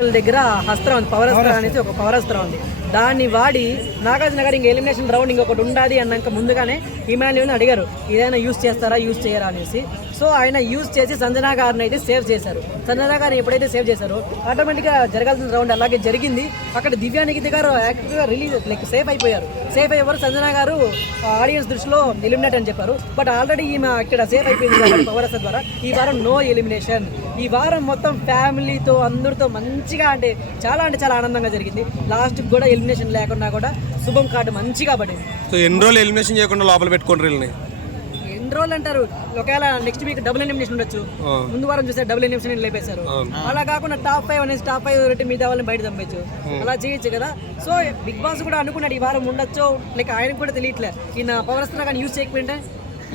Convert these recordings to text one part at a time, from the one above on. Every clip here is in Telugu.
దగ్గర అస్త్రం ఉంది, పవర్ అస్త్రం అనేసి ఒక పవర్ అస్త్రం ఉంది. దాన్ని వాడి నాగార్జున గారు ఇంకా ఎలిమినేషన్ రౌండ్ ఇంకొకటి ఉండాలి అన్నాక ముందుగానే ఇమాన్యుల్ని అడిగారు ఏదైనా యూజ్ చేస్తారా యూజ్ చేయరా అనేసి. సో ఆయన యూజ్ చేసి సంజనా గారిని అయితే సేవ్ చేశారు. సంజనా గారిని ఎప్పుడైతే సేవ్ చేశారో ఆటోమేటిక్గా జరగాల్సిన రౌండ్ అలాగే జరిగింది. అక్కడ దివ్యానిధి గారు యాక్టివ్గా సేఫ్ అయిపోయారు. సేఫ్ అయ్యేవారు సంజనా గారు ఆడియన్స్ దృష్టిలో ఎలిమినేట్ అని చెప్పారు. బట్ ఆల్రెడీ ఈమె ఇక్కడ సేఫ్ అయిపోయింది పవర్ అస్త్రం ద్వారా. ఈ వారం నో ఎలిమినేషన్. ఈ వారం మొత్తం ఫ్యామిలీతో అందరితో మంచిగా అంటే చాలా ఆనందంగా జరిగింది. లాస్ట్ కూడా ఎలిమినేషన్ లేకుండా కూడా శుభం కార్డు మంచిగా పడింది. సో ఎన్ని రోజులు ఎలిమినేషన్ చేయకుండా లోపల పెట్టుకుంటారు. ఎన్ని రోజులు అంటారు, ఒకవేళ నెక్స్ట్ వీక్ డబుల్ ఎలిమినేషన్ ఉండొచ్చు. ముందు వారం చూస్తే డబుల్ ఎలిమినేషన్ లేపేశారు. అలా కాకుండా టాప్ 5 అనేసి టాప్ 5 రెట్టి మీద వాళ్ళని బయట పంపించు, అలా చేయొచ్చు కదా. సో బిగ్ బాస్ కూడా అనుకున్నాడు ఈ వారం ఉండొచ్చు, లైక్ ఆయనకు కూడా తెలియట్లే. ఈయన పవర్ అస్త్రం కానీ యూజ్ చేయకపోయింటే,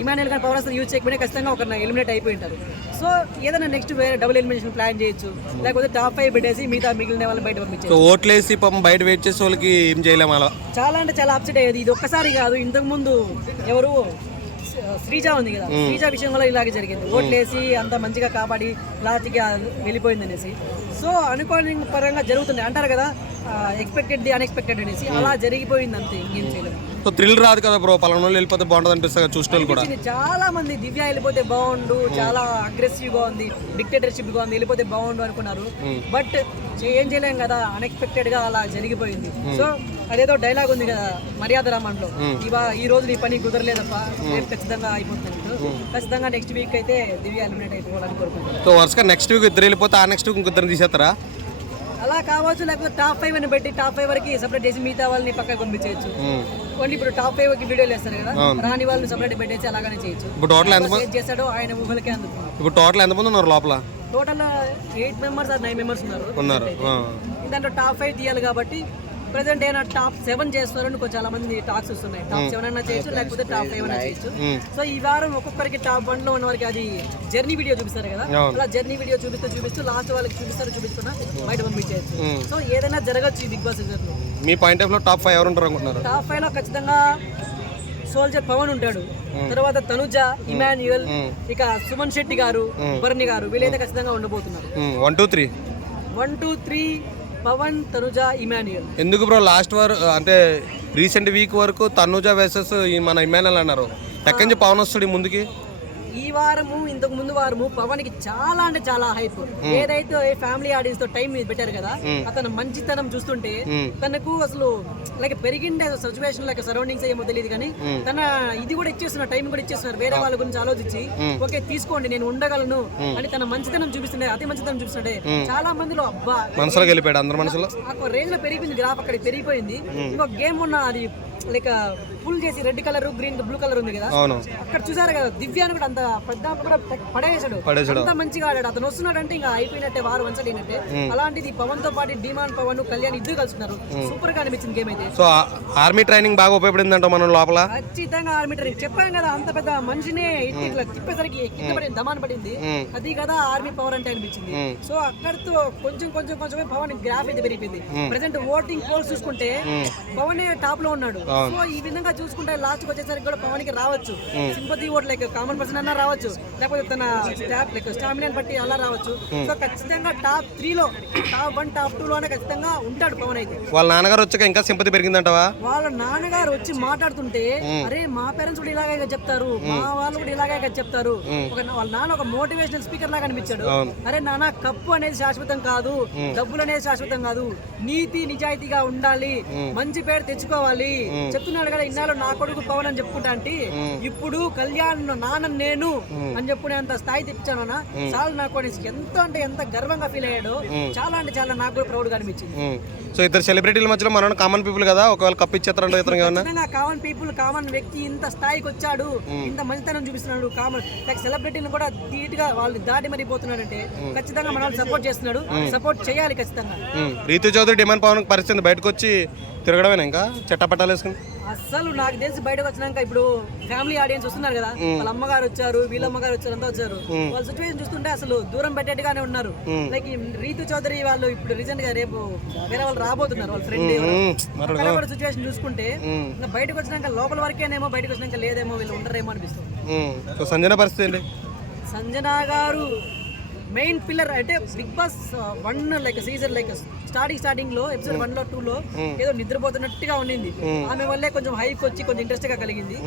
ఇమాన్యుల్ కానీ పవర్ అస్త్రం యూజ్ చేయకపోయినా ఖచ్చితంగా ఒక ఎలిమినేట్ అయిపోయి ఉంటారు. సో ఏదైనా నెక్స్ట్ వేరే డబుల్ ఎలిమినేషన్ ప్లాన్ చేయొచ్చు, లేకపోతే టాప్ 5 పెట్టేసి మిగతా మిగిలిన వాళ్ళని బయట పంపించారు. ఓట్లేసి పాపం బయట వెయిట్ చేసే వాళ్ళకి ఏం చేయలేము. అలా చాలా అప్సెట్ అయ్యేది. ఇది ఒక్కసారి కాదు, ఇంతకు ముందు ఎవరు శ్రీజ ఉంది కదా, శ్రీజ విషయంలో ఇలాగే జరిగింది. ఓట్లేసి అంత మంచిగా కాపాడి లాస్ట్కి వెళ్ళిపోయింది అనేసి. సో అనుకోని పరంగా జరుగుతుంది అంటారు కదా, ఎక్స్పెక్టెడ్ అన్ఎక్స్పెక్టెడ్ అనేసి, అలా జరిగిపోయింది అంతే, ఇంకేం చేయలేదు. సో థ్రిల్ రాదు కదా బ్రో, పలానా వెళ్ళిపోతే బాగుంటుంది అనిపిస్తుంది చూసిన కూడా. చాలా మంది దివ్య వెళ్ళిపోతే బాగుండు, చాలా అగ్రెసివ్ గా ఉంది, డిక్టేటర్షిప్ గా ఉంది, వెళ్ళిపోతే బాగుండు అనుకున్నారు. బట్ ఏం చేయలేం కదా, అన్ఎక్స్పెక్టెడ్ గా అలా జరిగిపోయింది. సో అదేదో డైలాగ్ ఉంది కదా మర్యాద రామన్లో, ఈ రోజు నీ పని కుదరలేదప్ప, రేపు ఖచ్చితంగా అయిపోతుంది. ఖచ్చితంగా నెక్స్ట్ వీక్ అయితే దివ్య ఎలిమినేట్ అయిపోవాలని కోరుకుంటున్నాను. సో వరుసగా నెక్స్ట్ వీక్ ఇద్దరు వెళ్ళిపోతే ఆ నెక్స్ట్ వీక్ ఇంకొద్దరు తీసేస్తారా? అలా కావచ్చు, లేకపోతే టాప్ 5 అని పెట్టి టాప్ 5 వరకు సపరేట్ చేసి మిగతా వాళ్ళని పక్కకు పంపించవచ్చు. ఓన్లీ ఇప్పుడు టాప్ 5 కి వీడియోలు వేస్తారు కదా, రాని వాళ్ళని సపరేట్ పెట్టేసి అలాగనే చేయొచ్చు. ఇప్పుడు టోటల్ ఎంత చేస్తాడో ఆయన ఊహలకే అందుతుంది. ఇప్పుడు టోటల్ ఎంతమంది ఉన్నారు లోపల? టోటల్ 8 మెంబర్స్ 9 మెంబర్స్ ఉన్నారు. దాంట్లో టాప్ 5 తీయాలి కాబట్టి ప్రెసెంట్ ఏమైనా టాప్ 7 చేస్తారని చాలా మంది టాక్స్ వస్తున్నాయి. టాప్ 7 అన్నా చేయొచ్చు, లేకపోతే టాప్ 5 అన్నా చేయొచ్చు. సో ఈ వారం ఒక్కొక్కరికి టాప్ 1 లో ఉన్న వారికి అది జర్నీ వీడియో చూపిస్తారు కదా, అలా జర్నీ వీడియో చూపిస్తూ లాస్ట్ వాళ్ళకి చూపిస్తున్నా బయట పంపించేయచ్చు. సో ఏదైనా జరగచ్చు ఈ బిగ్ బాస్ సీజన్ లో. మీ పాయింట్ ఆఫ్ లో టాప్ 5 ఎవరు ఉంటారు అనుకుంటున్నారు? టాప్ 5 లో ఖచ్చితంగా సోల్జర్ పవన్ ఉంటాడు, తర్వాత తనుజ, ఇమాన్యుయల్, ఇక సుమన్ శెట్టి గారు, బర్ని గారు, వీళ్ళైతే ఖచ్చితంగా ఉండబోతున్నారు. 1 2 3 పవన్, తనుజ, ఇమాన్యుయల్. ఎందుకు బ్రో లాస్ట్ అంటే రీసెంట్ వీక్ వరకు తనుజ వర్సెస్ మన ఇమాన్యుయల్ అన్నారు, ఎక్కడి నుంచి పవన్ వస్తాడు ముందుకి? ఈ వారము ఇంతకు ముందు వారము పవన్ కి చాలా హైప్. ఏదైతే ఫ్యామిలీ ఆడియన్స్ తో టైం పెట్టారు కదా, అతను మంచితనం చూస్తుంటే తనకు అసలు లైక్ పెరిగిండే సిచ్యువేషన్ లైక్ సరౌండింగ్స్ ఏమో తెలియదు కానీ తన ఇది కూడా ఇచ్చేస్తున్నారు, టైం కూడా ఇచ్చేస్తున్నారు. వేరే వాళ్ళ గురించి ఆలోచించి ఓకే తీసుకోండి నేను ఉండగలను అని తన మంచితనం చూపిస్తుండే, అతి మంచితనం చూపిస్తుండే. చాలా మందిలో అబ్బా మనసులో వెళ్ళిపోయాడు, అందరి మనసులో ఒక రేంజ్ లో పెరిగిపోయింది, గ్రాఫ్ అక్కడ పెరిగిపోయింది. ఇంకొక గేమ్ ఉన్న అది లైక్ ఫుల్ చేసి red colour green blue colour ఉంది కదా, అక్కడ చూసారు కదా దివ్యాన్ని కూడా అంత పెద్ద కూడా పడేసాడు, అంత మంచిగా ఆడాడు. అతను వస్తున్నాడు అంటే ఇంకా అయిపోయినట్టే, వారు వంచలేనట్టే. అలాంటిది పవన్ తో పాటు డిమాండ్ పవన్, కళ్యాణ్ ఇద్దరు కలుస్తున్నారు. సూపర్ గా అనిపించింది గేమ్ అయితే. సో ఆర్మీ ట్రైనింగ్ బాగా ఉపయోగపడిందంట మనం లోపల. ఖచ్చితంగా ఆర్మీ ట్రైనింగ్ చెప్పాం కదా, అంత పెద్ద మనిషినే ఇట్లా తిప్పేసరికి కింద పడింది, దమాన్ పడింది. అది కదా ఆర్మీ పవర్ అంటే అనిపించింది. సో అక్కడితో కొంచెం పవన్ గ్రాఫ్ అయితే పెరిగిపోయింది. ప్రెసెంట్ ఓటింగ్ పోల్స్ చూసుకుంటే పవన్ టాప్ లో ఉన్నాడు. సో ఈ విధంగా చూసుకుంటే లాస్ట్ వచ్చేసరికి కూడా పవన్ కి రావచ్చు sympathy vote, like common person అన్నా రావచ్చు, లేకపోతే తన స్టామినా బట్టి అలా రావచ్చు. సో ఖచ్చితంగా టాప్ 3 లో, టాప్ 1 టాప్ 2 లోనే ఖచ్చితంగా ఉంటాడు పవన్ అయితే. వాళ్ళ నాన్నగారు వచ్చాక ఇంకా సింపతి పెరిగిందంటవా? వాళ్ళ నాన్నగారు వచ్చి మాట్లాడుతుంటే అరే మా పేరెంట్స్ కూడా ఇలాగే చెప్తారు, మా వాళ్ళు కూడా ఇలాగే చెప్తారు. వాళ్ళ నాన్న ఒక మోటివేషనల్ స్పీకర్ లాగా అనిపించాడు. అరే నాన్న కప్పు అనేది శాశ్వతం కాదు, డబ్బులు అనేది శాశ్వతం కాదు, నీతి నిజాయితీగా ఉండాలి, మంచి పేరు తెచ్చుకోవాలి చెప్తున్నాడు కదా. ఇన్నాళ్ళు నా కొడుకు పవన్ అని చెప్పుకుంటా అంటే ఇప్పుడు కళ్యాణ్ నాన్న నేను అని చెప్పుకునేంత స్థాయి తెచ్చాను. చాలా నాకు ఎంతో అంటే ఎంత గర్వంగా ఫీల్ అయ్యాడు. చాలా అంటే చాలా నాకు కూడా ప్రౌడ్ గా అనిపించింది. సో ఇద్దరు సెలబ్రిటీల మధ్యలో మనం కామన్ పీపుల్ కదా, ఒకవేళ కప్ ఇచ్చేస్తారంటే కామన్ పీపుల్, కామన్ వ్యక్తి ఇంత స్థాయికి వచ్చాడు, ఇంత మంచితనం చూపిస్తున్నాడు, కామన్ లైక్ సెలబ్రిటీని కూడా ధీటుగా వాళ్ళు దాటి మరిపోతున్నాడు అంటే ఖచ్చితంగా మన వాళ్ళు సపోర్ట్ చేస్తున్నాడు, సపోర్ట్ చేయాలి ఖచ్చితంగా. రీతు చౌదరి డిమాండ్ పవన్ పరిస్థితి బయటకు వచ్చి తిరగడమేనా ఇంకా చట్టపట్టాలు వేసుకుని? అసలు నాకు తెలిసి బయటకు వచ్చినాక ఇప్పుడు ఫ్యామిలీ ఆడియన్స్ వస్తున్నారు కదా, వాళ్ళ అమ్మగారు వచ్చారు, వీళ్ళ అమ్మగారు వచ్చారు, అంతా వచ్చారు. వాళ్ళ సిచ్యువేషన్ చూస్తుంటే అసలు దూరం పెట్టేట్టుగానే ఉన్నారు. లైక్ రీతు చౌదరి వాళ్ళు ఇప్పుడు రీసెంట్ గా రేపు వేరే వాళ్ళు రాబోతున్నారు, వాళ్ళ ఫ్రెండ్ సిచ్యువేషన్ చూసుకుంటే ఇంకా బయటకు వచ్చినాక లోపల వరకేనేమో, బయటకు వచ్చినాక లేదేమో, వీళ్ళు ఉండరేమో అనిపిస్తుంది. సంజన పరిస్థితి ఏంటి? సంజన గారు మెయిన్ పిల్లర్ అంటే Bigg Boss 1 like season like starting లో ఎపిసోడ్ 1 లో 2 లో ఏదో నిద్రపోతున్నట్టుగా ఉండింది. ఆమె వల్లే కొంచెం హైప్ వచ్చి కొంచెం ఇంట్రెస్ట్ గా కలిగింది.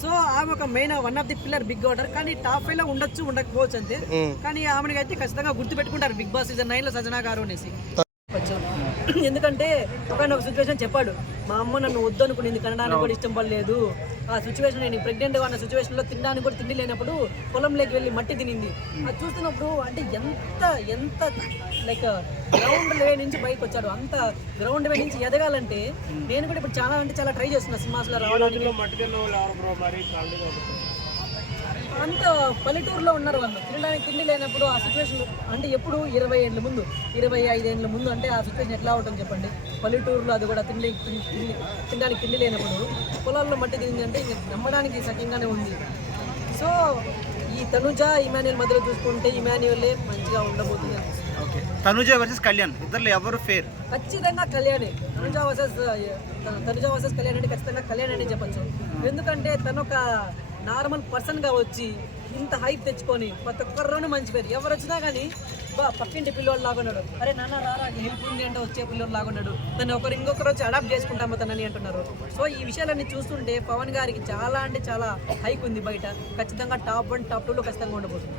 సో ఆమె ఒక main one of the pillar big order. కానీ టాప్ 5 లో ఉండొచ్చు ఉండకపోవచ్చు అంతే. కానీ ఆమెకి అయితే ఖచ్చితంగా గుర్తు పెట్టుకుంటారు బిగ్ బాస్ సీజన్ 9 లో సజనా గారు అనేసి. ఎందుకంటే ఒక సిచ్యువేషన్ చెప్పాడు, మా అమ్మ నన్ను వద్దు అనుకునింది, కనడానికి కూడా ఇష్టం పడలేదు. ఆ సిచ్యువేషన్ నేను ప్రెగ్నెంట్ గా ఉన్న సిచ్యువేషన్ లో తినడానికి కూడా తిండి లేనప్పుడు పొలంలోకి వెళ్ళి మట్టి తినింది. అది చూస్తున్నప్పుడు అంటే ఎంత లైక్ గ్రౌండ్ లెవెల్ నుంచి బయటకు వచ్చాడు. అంత గ్రౌండ్ లెవెల్ నుంచి ఎదగాలంటే నేను కూడా ఇప్పుడు చాలా ట్రై చేస్తున్నా సినిమాస్ లో రావడానికి. అంత పల్లెటూరులో ఉన్నారు వాళ్ళు, తినడానికి తిండి లేనప్పుడు ఆ సిచ్యువేషన్ అంటే ఎప్పుడు 20 ఏళ్ళ ముందు 25 ఏళ్ళ ముందు అంటే ఆ సిచ్యువేషన్ ఎట్లా ఉంటుంది చెప్పండి. పల్లెటూరులో అది కూడా తినడానికి తిండి లేనప్పుడు పొలాల్లో మట్టి తింది అంటే ఇంక నమ్మడానికి సఖ్యంగానే ఉంది. సో ఈ తనుజ ఇమాన్యుయల్ మధ్యలో చూసుకుంటే ఇమాన్యుయలే మంచిగా ఉండబోతుంది. తనుజ వర్సెస్ కళ్యాణ్ ఇద్దరు ఎవరు ఫేర్? ఖచ్చితంగా కళ్యాణే. తనుజ వర్సెస్ కళ్యాణ్ అంటే ఖచ్చితంగా కళ్యాణ్ అని చెప్పచ్చు. ఎందుకంటే తను ఒక నార్మల్ పర్సన్గా వచ్చి ఇంత హైప్ తెచ్చుకొని ప్రతి ఒక్కరిలోనూ మంచి పేరు. ఎవరు వచ్చినా కానీ పక్కింటి పిల్లోడు లాగున్నాడు, అరే నాన్న రారా హెల్ప్ ఉంది అంటే వచ్చే పిల్లోడు లాగున్నాడు, తను ఇంకొకరు వచ్చి అడాప్ట్ చేసుకుంటాము తనని అంటున్నారు. సో ఈ విషయాలన్నీ చూస్తుంటే పవన్ గారికి చాలా అంటే చాలా హైప్ ఉంది బయట. ఖచ్చితంగా టాప్ 1 టాప్ 2లో ఖచ్చితంగా ఉండబోతుంది.